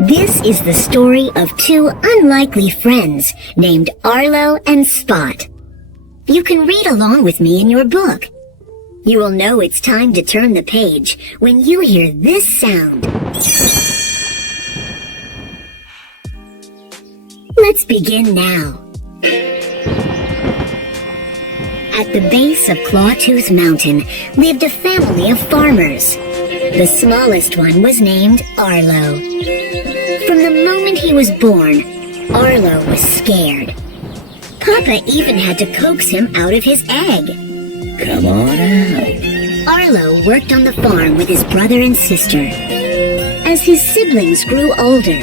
This is the story of two unlikely friends named Arlo and Spot. You can read along with me in your book. You will know it's time to turn the page when you hear this sound. Let's begin now. At the base of Clawtooth Mountain lived a family of farmers. The smallest one was named Arlo. From the moment he was born, Arlo was scared. Papa even had to coax him out of his egg. Come on out. Arlo worked on the farm with his brother and sister. As his siblings grew older,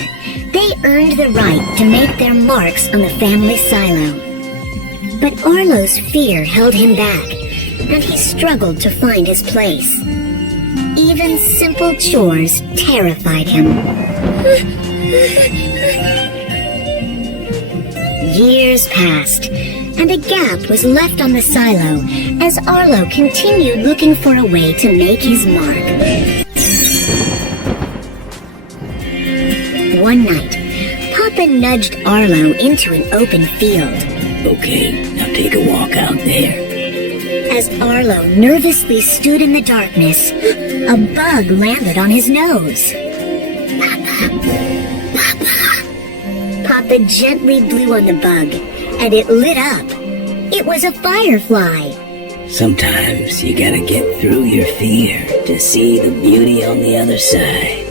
they earned the right to make their marks on the family silo. But Arlo's fear held him back, and he struggled to find his place. Even simple chores terrified him. Years passed, and a gap was left on the silo as Arlo continued looking for a way to make his mark. One night, Papa nudged Arlo into an open field. Okay, now take a walk out there. As Arlo nervously stood in the darkness, a bug landed on his nose. Papa gently blew on the bug, and it lit up. It was a firefly. Sometimes you gotta get through your fear to see the beauty on the other side.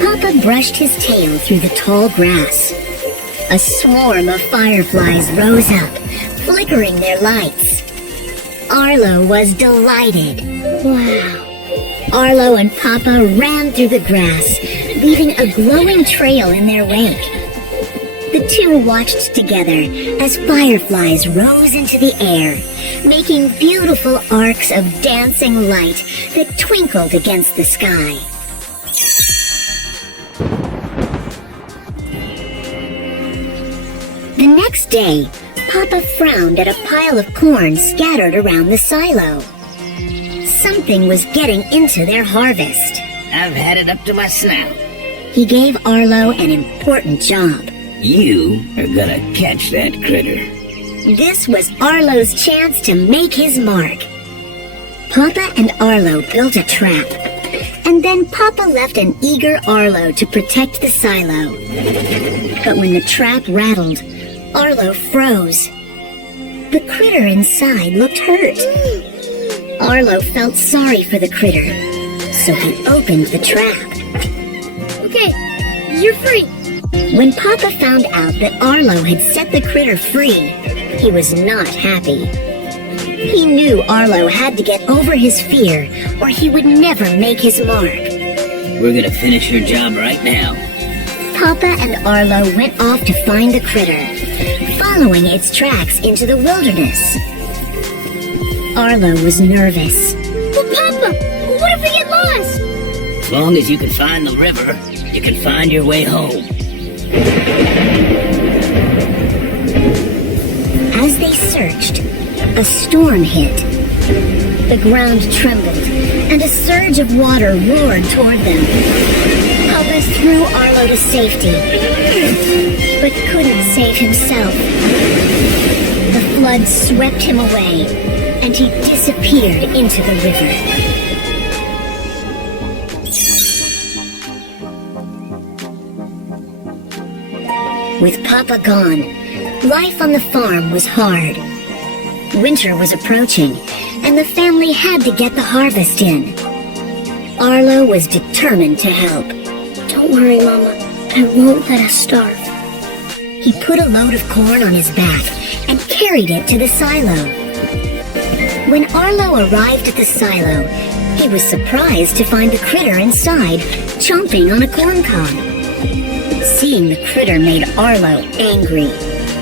Papa brushed his tail through the tall grass. A swarm of fireflies rose up, flickering their lights. Arlo was delighted. Wow. Arlo and Papa ran through the grass, leaving a glowing trail in their wake. The two watched together as fireflies rose into the air, making beautiful arcs of dancing light that twinkled against the sky. The next day, Papa frowned at a pile of corn scattered around the silo. Something was getting into their harvest. I've had it up to my snout. He gave Arlo an important job. You are gonna catch that critter. This was Arlo's chance to make his mark. Papa and Arlo built a trap, and then Papa left an eager Arlo to protect the silo. But when the trap rattled, Arlo froze. The critter inside looked hurt. Arlo felt sorry for the critter, so he opened the trap. Okay, you're free. When Papa found out that Arlo had set the critter free, he was not happy. He knew Arlo had to get over his fear, or he would never make his mark. We're gonna finish your job right now. Papa and Arlo went off to find the critter, following its tracks into the wilderness. Arlo was nervous. But Papa, what if we get lost? As long as you can find the river, you can find your way home. As they searched, a storm hit. The ground trembled, and a surge of water roared toward them. Papa threw Arlo to safety, but couldn't save himself. The flood swept him away, and he disappeared into the river. With Papa gone, life on the farm was hard. Winter was approaching, and the family had to get the harvest in. Arlo was determined to help. Don't worry, Mama. I won't let us starve. He put a load of corn on his back and carried it to the silo. When Arlo arrived at the silo, he was surprised to find the critter inside, chomping on a corn cob. Seeing the critter made Arlo angry.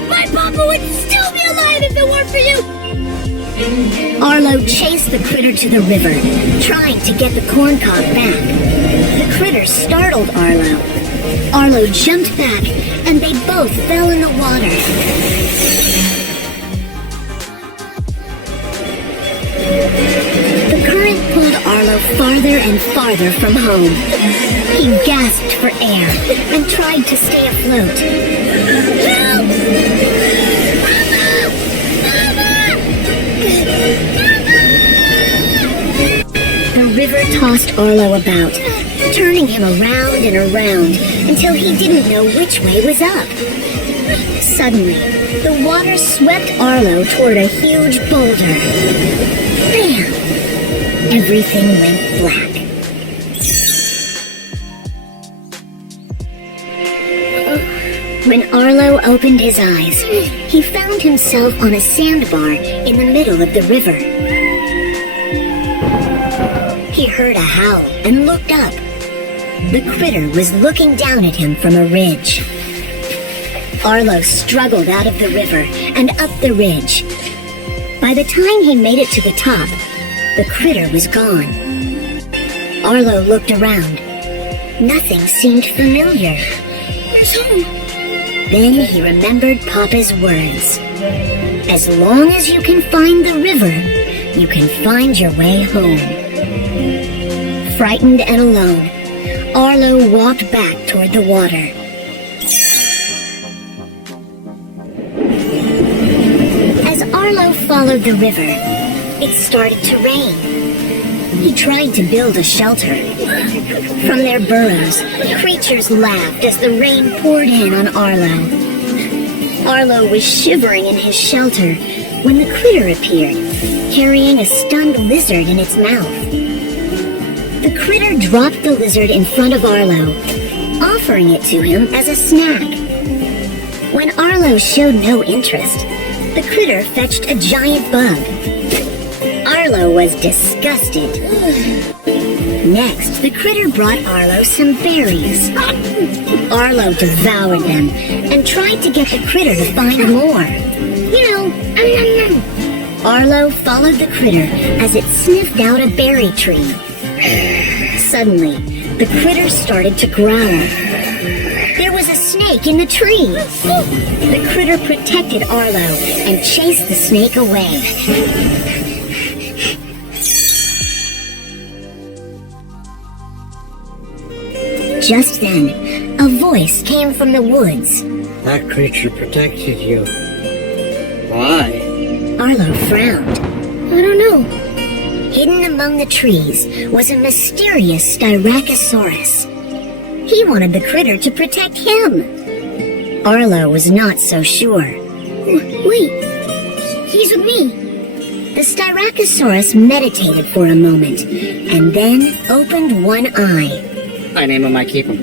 My Papa would still be alive if it weren't for you! Arlo chased the critter to the river, trying to get the corn cob back. The critter startled Arlo. Arlo jumped back, and they both fell in the water. The current pulled Arlo farther and farther from home. He gasped for air and tried to stay afloat. Help! The river tossed Arlo about, turning him around and around until he didn't know which way was up. Suddenly, the water swept Arlo toward a huge boulder. Bam! Everything went black. When Arlo opened his eyes, he found himself on a sandbar in the middle of the river. He heard a howl and looked up. The critter was looking down at him from a ridge. Arlo struggled out of the river and up the ridge. By the time he made it to the top, the critter was gone. Arlo looked around. Nothing seemed familiar. Where's home? Then he remembered Papa's words. As long as you can find the river, you can find your way home. Frightened and alone, Arlo walked back toward the water. As Arlo followed the river, it started to rain. He tried to build a shelter. From their burrows, creatures laughed as the rain poured in on Arlo. Arlo was shivering in his shelter when the critter appeared, carrying a stunned lizard in its mouth. The critter dropped the lizard in front of Arlo, offering it to him as a snack. When Arlo showed no interest, the critter fetched a giant bug. Arlo was disgusted. Next, the critter brought Arlo some berries. Arlo devoured them and tried to get the critter to find more. Arlo followed the critter as it sniffed out a berry tree. Suddenly, the critter started to growl. There was a snake in the tree. The critter protected Arlo and chased the snake away. Just then, a voice came from the woods. That creature protected you. Why? Arlo frowned. I don't know. Hidden among the trees was a mysterious Styracosaurus. He wanted the critter to protect him. Arlo was not so sure. Wait. He's with me. The Styracosaurus meditated for a moment and then opened one eye. I name him, I keep him.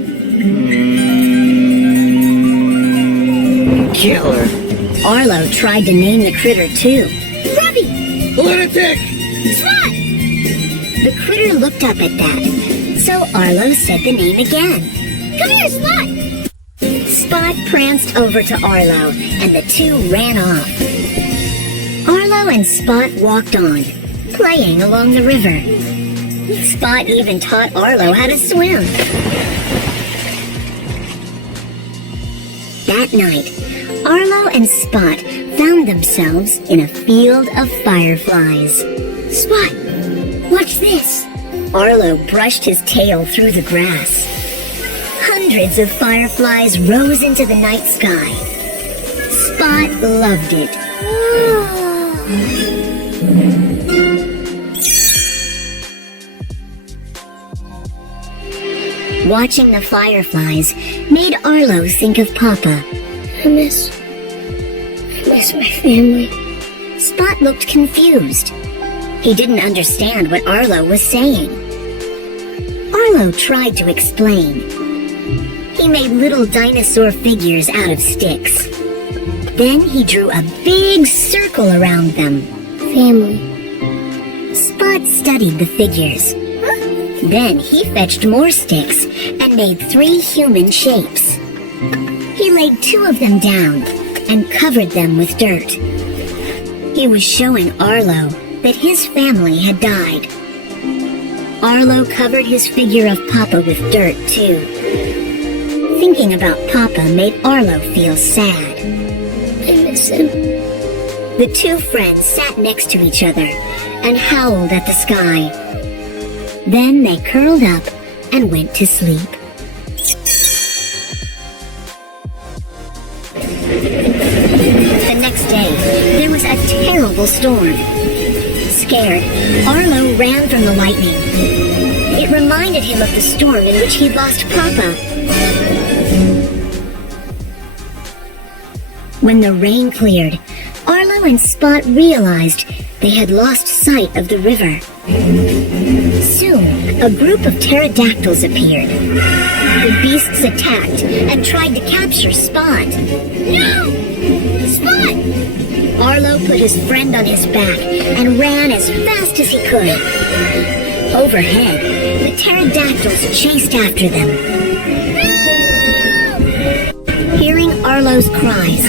Killer. Arlo tried to name the critter too. Robbie! Lunatic! Spot! The critter looked up at that, so Arlo said the name again. Come here, Spot! Spot pranced over to Arlo, and the two ran off. Arlo and Spot walked on, playing along the river. Spot even taught Arlo how to swim. That night, Arlo and Spot found themselves in a field of fireflies. Spot, watch this. Arlo brushed his tail through the grass. Hundreds of fireflies rose into the night sky. Spot loved it. Watching the fireflies made Arlo think of Papa. I miss my family. Spot looked confused. He didn't understand what Arlo was saying. Arlo tried to explain. He made little dinosaur figures out of sticks. Then he drew a big circle around them. Family. Spot studied the figures. Then he fetched more sticks and made 3 human shapes. He laid 2 of them down and covered them with dirt. He was showing Arlo that his family had died. Arlo covered his figure of Papa with dirt, too. Thinking about Papa made Arlo feel sad. I miss him. The 2 friends sat next to each other and howled at the sky. Then they curled up and went to sleep. The next day, there was a terrible storm. Scared, Arlo ran from the lightning. It reminded him of the storm in which he lost Papa. When the rain cleared, Arlo and Spot realized they had lost sight of the river. Soon, a group of pterodactyls appeared. The beasts attacked and tried to capture Spot. No! Spot! Arlo put his friend on his back and ran as fast as he could. Overhead, the pterodactyls chased after them. Hearing Arlo's cries,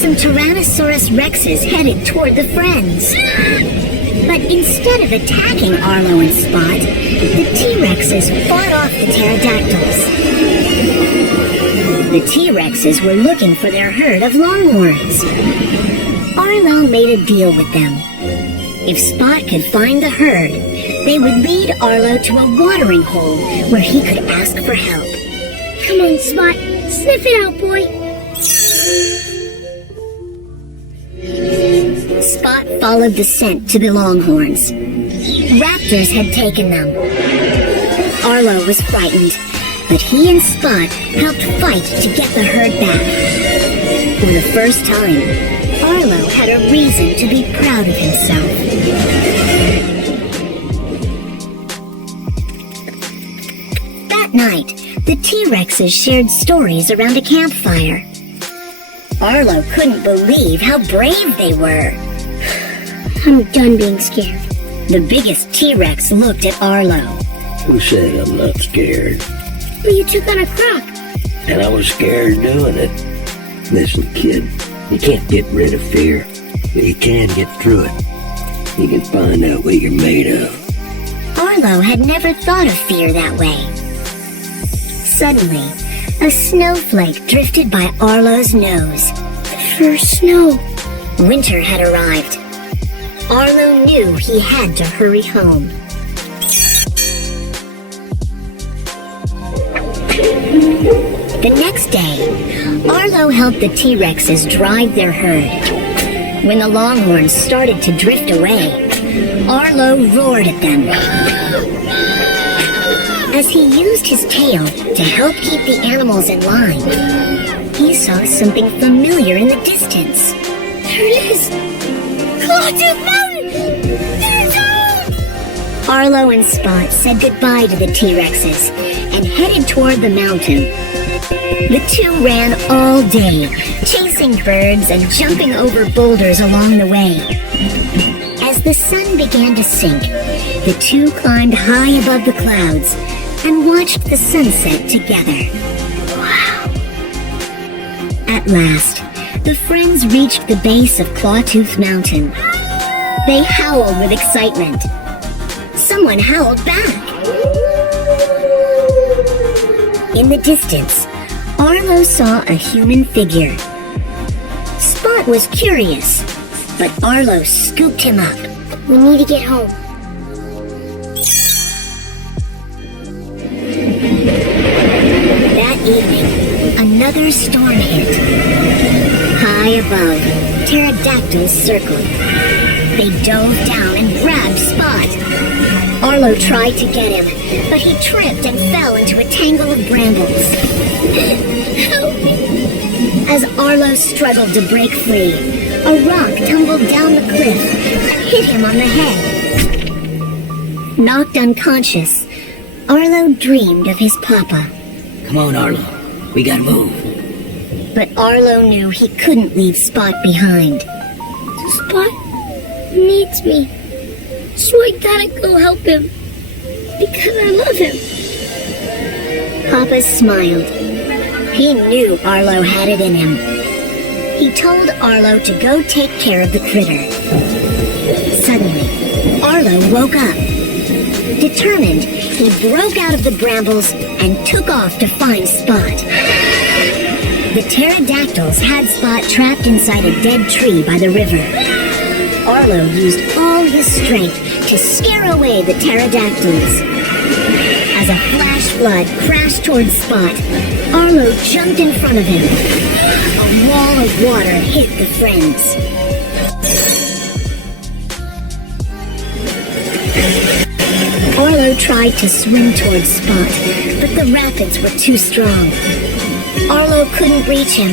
some Tyrannosaurus rexes headed toward the friends. But instead of attacking Arlo and Spot, the T-Rexes fought off the pterodactyls. The T-Rexes were looking for their herd of longhorns. Arlo made a deal with them. If Spot could find the herd, they would lead Arlo to a watering hole where he could ask for help. Come on, Spot. Sniff it out, boy. Spot followed the scent to the longhorns. Raptors had taken them. Arlo was frightened, but he and Spot helped fight to get the herd back. For the first time, Arlo had a reason to be proud of himself. That night, the T-Rexes shared stories around a campfire. Arlo couldn't believe how brave they were. I'm done being scared. The biggest T-Rex looked at Arlo. Who said I'm not scared? But you took on a croc. And I was scared doing it. Listen, kid, you can't get rid of fear, but you can get through it. You can find out what you're made of. Arlo had never thought of fear that way. Suddenly, a snowflake drifted by Arlo's nose. The first snow. Winter had arrived. Arlo knew he had to hurry home. The next day, Arlo helped the T-Rexes drive their herd. When the longhorns started to drift away, Arlo roared at them. As he used his tail to help keep the animals in line, he saw something familiar in the distance. There it is. Clawtooth Mountain! There it's home! Arlo and Spot said goodbye to the T-Rexes and headed toward the mountain. The two ran all day, chasing birds and jumping over boulders along the way. As the sun began to sink, the two climbed high above the clouds and watched the sunset together. Wow. At last, the friends reached the base of Clawtooth Mountain. They howled with excitement. Someone howled back. In the distance, Arlo saw a human figure. Spot was curious, but Arlo scooped him up. We need to get home. That evening, another storm hit. High above, pterodactyls circled. They dove down and grabbed Spot. Arlo tried to get him, but he tripped and fell into a tangle of brambles. Help me! As Arlo struggled to break free, a rock tumbled down the cliff and hit him on the head. Knocked unconscious, Arlo dreamed of his papa. Come on, Arlo. We gotta move. But Arlo knew he couldn't leave Spot behind. Spot needs me. So I gotta go help him. Because I love him. Papa smiled. He knew Arlo had it in him. He told Arlo to go take care of the critter. Suddenly, Arlo woke up. Determined, he broke out of the brambles and took off to find Spot. The pterodactyls had Spot trapped inside a dead tree by the river. Arlo used all his strength to scare away the pterodactyls. As a flash flood crashed towards Spot, Arlo jumped in front of him. A wall of water hit the friends. Arlo tried to swim towards Spot, but the rapids were too strong. Arlo couldn't reach him.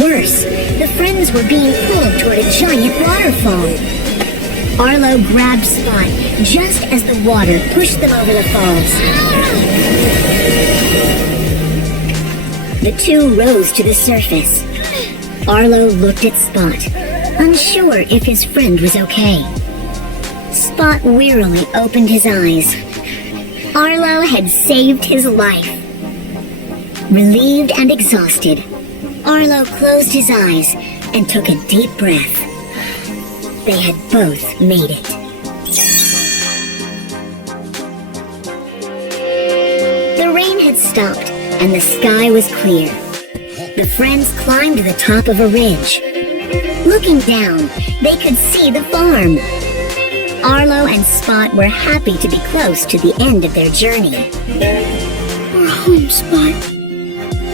Worse, the friends were being pulled toward a giant waterfall. Arlo grabbed Spot just as the water pushed them over the falls. The two rose to the surface. Arlo looked at Spot, unsure if his friend was okay. Spot wearily opened his eyes. Arlo had saved his life. Relieved and exhausted, Arlo closed his eyes and took a deep breath. They had both made it. The rain had stopped and the sky was clear. The friends climbed to the top of a ridge. Looking down, they could see the farm. Arlo and Spot were happy to be close to the end of their journey. We're home, Spot.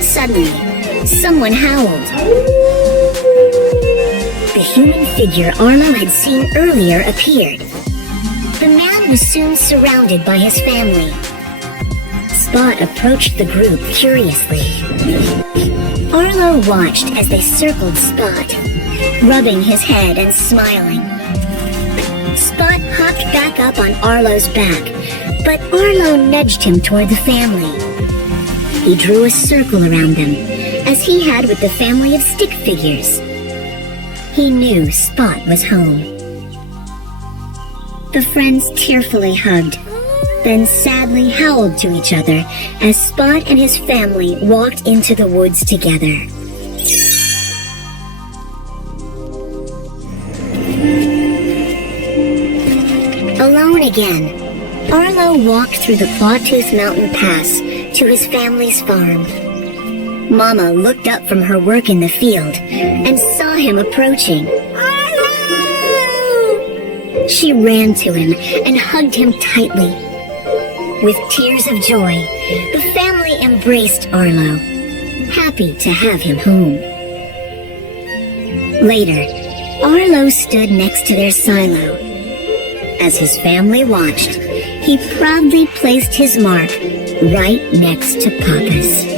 Suddenly, someone howled. The human figure Arlo had seen earlier appeared. The man was soon surrounded by his family. Spot approached the group curiously. Arlo watched as they circled Spot, rubbing his head and smiling. Spot hopped back up on Arlo's back, but Arlo nudged him toward the family. He drew a circle around them, as he had with the family of stick figures. He knew Spot was home. The friends tearfully hugged, then sadly howled to each other as Spot and his family walked into the woods together. Alone again, Arlo walked through the Clawtooth Mountain Pass to his family's farm. Mama looked up from her work in the field and saw him approaching. Arlo! She ran to him and hugged him tightly. With tears of joy, the family embraced Arlo, happy to have him home. Later, Arlo stood next to their silo. As his family watched, he proudly placed his mark right next to Papa's.